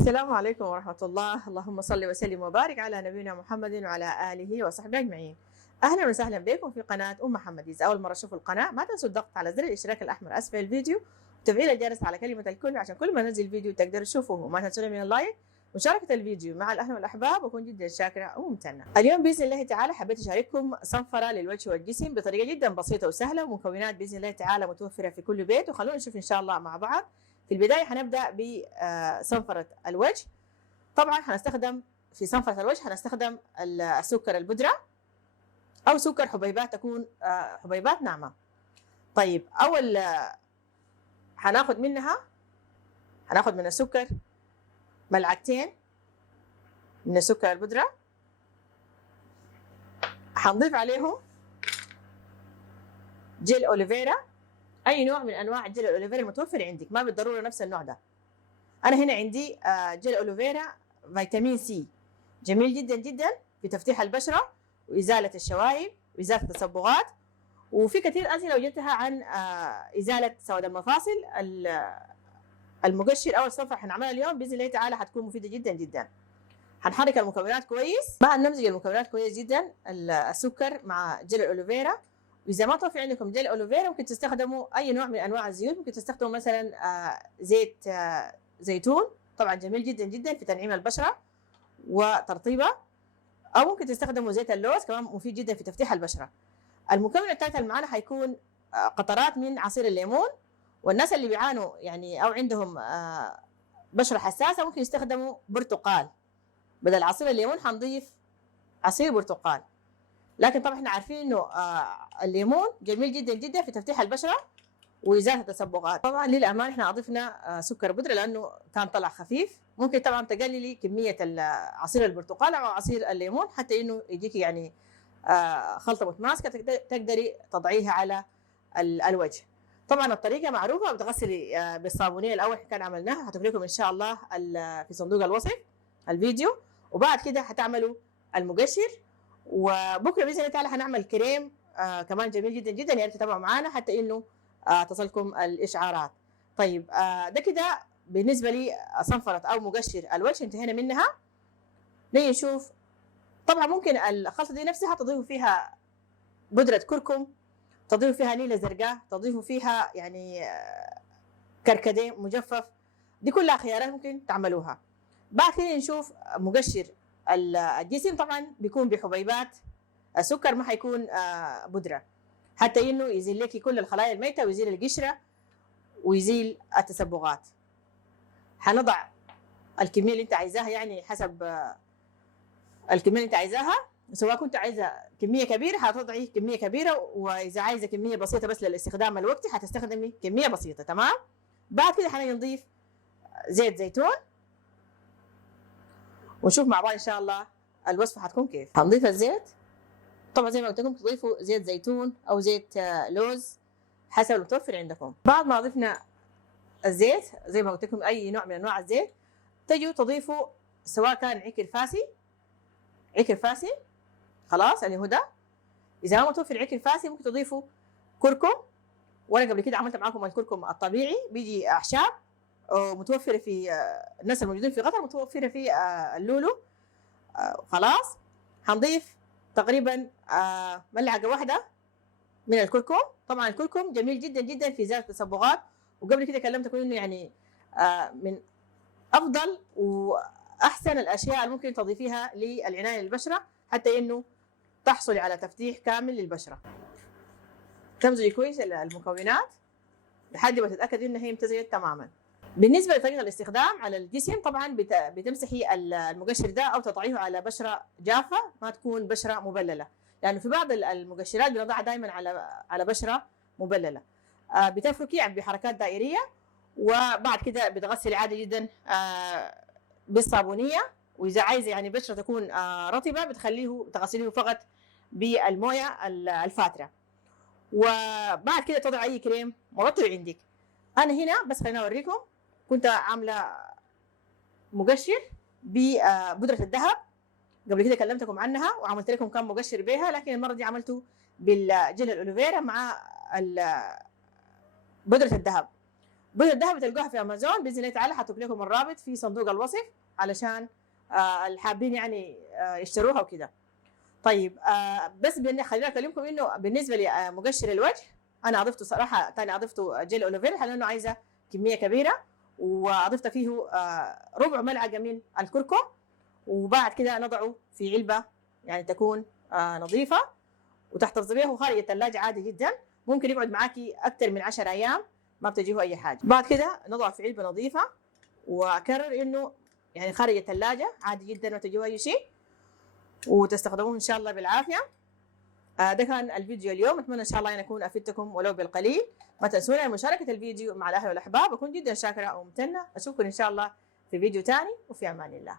السلام عليكم ورحمة الله، اللهم صل وسلم وبارك على نبينا محمد وعلى آله وصحبه أجمعين. أهلا وسهلا بكم في قناة أم محمد. إذا أول مرة تشوفوا القناة ما تنسوا الضغط على زر الاشتراك الأحمر أسفل الفيديو وتفعيل الجرس على كلمة الكل عشان كل ما ننزل فيديو تقدروا تشوفوه، وما تنسوا من اللايك ومشاركة الفيديو مع الأهل والأحباب، وأكون جدا شاكرة وممتنة. اليوم بإذن الله تعالى حبيت أشارككم صنفرة للوجه والجسم بطريقة جدا بسيطة وسهلة، ومكونات بإذن الله تعالى متوفرة في كل بيت، وخلونا نشوف إن شاء الله مع بعض. في البداية حنبدأ بصنفرة الوجه. طبعا هنستخدم في صنفرة الوجه هنستخدم السكر البودرة أو سكر حبيبات، تكون حبيبات ناعمة. طيب أول هناخد من السكر ملعقتين من السكر البودرة، هنضيف عليهم جيل أوليفيرا، أي نوع من أنواع جيل الأوليفيرا المتوفر عندك، ما بالضرورة نفس النوع ده. أنا هنا عندي جيل أوليفيرا فيتامين سي، جميل جدا جدا في تفتيح البشرة وإزالة الشوائب وإزالة التصبغات، وفي كثير أسئلة وجدتها عن إزالة سواد المفاصل. المقشر أو الصنفرة حنعملها اليوم بإذن الله تعالى حتكون مفيدة جدا جدا. هنحرك المكونات كويس، بعد نمزج المكونات كويس جدا، السكر مع جيل الأوليفيرا. وإذا ما توفي عندكم جيل الأوليفيرا ممكن تستخدموا أي نوع من أنواع الزيوت، ممكن تستخدموا مثلا زيت زيتون، طبعا جميل جدا جدا في تنعيم البشرة وترطيبها، أو ممكن تستخدموا زيت اللوز كمان مفيد جدا في تفتيح البشرة. المكون الثالث اللي معانا حيكون قطرات من عصير الليمون، والناس اللي بيعانوا يعني أو عندهم بشرة حساسة ممكن يستخدموا برتقال بدل عصير الليمون، حنضيف عصير برتقال. لكن طبعا احنا عارفين انه الليمون جميل جدا جدا في تفتيح البشرة وإزالة التصبغات. طبعا للأمان احنا أضفنا سكر بودرة لأنه كان طلع خفيف. ممكن طبعا تقللي كمية عصير البرتقال أو عصير الليمون حتى إنه يجيك يعني خلطة متماسكة تقدري تضعيها على الوجه. طبعا الطريقة معروفة، بتغسلي بالصابونية الأول كان عملناها، هتكتب لكم إن شاء الله في صندوق الوصف الفيديو. وبعد كده هتعملوا المقشر، وبكرة بإذن الله تعالى هنعمل كريم كمان جميل جدا جدا، يا ريت تتابعوا معانا حتى إنه تصلكم الإشعارات. طيب ده كده بالنسبة لي صنفرة أو مقشر الوجه انتهينا منها. نيجي نشوف، طبعا ممكن الخلطة دي نفسها تضيفوا فيها بودرة كركم، تضيفوا فيها نيلة زرقاء، تضيفوا فيها يعني كركديه مجفف، دي كلها خيارات ممكن تعملوها. بعد كده نشوف مقشر الجسم، طبعا بيكون بحبيبات، السكر ما حيكون بودرة، حتى انه يزيل لك كل الخلايا الميتة ويزيل القشرة ويزيل التصبغات. حنضع الكمية اللي انت عايزاها، يعني حسب الكمية اللي انت عايزاها، سواء كنت عايزة كمية كبيرة هتضعي كمية كبيرة، وإذا عايزة كمية بسيطة بس للاستخدام الوقتي هتستخدمي كمية بسيطة. تمام. بعد كده حنضيف زيت زيتون ونشوف مع بعض إن شاء الله الوصفة هتكون كيف. هنضيف الزيت، طبعا زي ما قلت لكم تضيفوا زيت زيتون أو زيت لوز حسب المتوفر عندكم. بعد ما ضفنا الزيت زي ما قلت لكم أي نوع من أنواع الزيت، تجوا تضيفوا سواء كان عكر فاسي خلاص اللي هو ده. إذا ما متوفر عكر فاسي ممكن تضيفوا كركم، وأنا قبل كده عملت معاكم الكركم الطبيعي، بيجي أعشاب متوفرة في الناس الموجودين في قطر، متوفرة في اللولو. خلاص هنضيف تقريبا ملعقة واحدة من الكركم. طبعا الكركم جميل جدا جدا في إزالة التصبغات، وقبل كده كلمتكم إنه يعني من أفضل وأحسن الأشياء اللي ممكن تضيفيها للعناية للبشرة حتى إنه تحصلي على تفتيح كامل للبشرة. تمزجي كويس المكونات لحد ما تتأكدي إنها هي امتزجت تماما. بالنسبة لطريقة الاستخدام على الجسم، طبعا بتمسحي المقشر ده أو تضعيه على بشرة جافة، ما تكون بشرة مبللة، لأنه يعني في بعض المقشرات بنضعها دائما على بشرة مبللة. بتفركي بحركات دائرية، وبعد كده بتغسلي عادي جدا بالصابونية. وإذا عايزة يعني بشرة تكون رطبة تغسليه فقط بالموية الفاترة، وبعد كده تضع أي كريم مرطب عندك. أنا هنا بس خليني أوريكم، كنت عاملة مقشر ببودرة الذهب، قبل كده كلمتكم عنها وعملت لكم كم مقشر بها، لكن المرة دي عملته بالجل الأوليفيرا مع بودرة الذهب. بيض الذهب بتلقوها في امازون، باذن الله تعالى حترك لكم الرابط في صندوق الوصف علشان الحابين يعني يشتروها وكده. طيب بس خليني اكلمكم انه بالنسبه لمقشر الوجه انا اضفته صراحه ثاني، اضفته جيل اوليفيرا لانه عايزه كميه كبيره، واضفت فيه ربع ملعقه من الكركم، وبعد كده نضعه في علبه يعني تكون نظيفه وتحتفظ بيها خارج الثلاجه عادي جدا، ممكن يقعد معاكي اكثر من 10 ايام ما بتجيه اي حاجه. بعد كده نضعه في علبه نظيفه، واكرر انه يعني خارج الثلاجه عادي جدا ما تجيه اي شيء، وتستخدموه ان شاء الله بالعافيه. ده كان الفيديو اليوم، اتمنى ان شاء الله ان اكون افدتكم ولو بالقليل. ما تنسونا مشاركه الفيديو مع الاهل والاحباب، اكون جدا شاكره وممتنه. اشوفكم ان شاء الله في فيديو ثاني، وفي امان الله.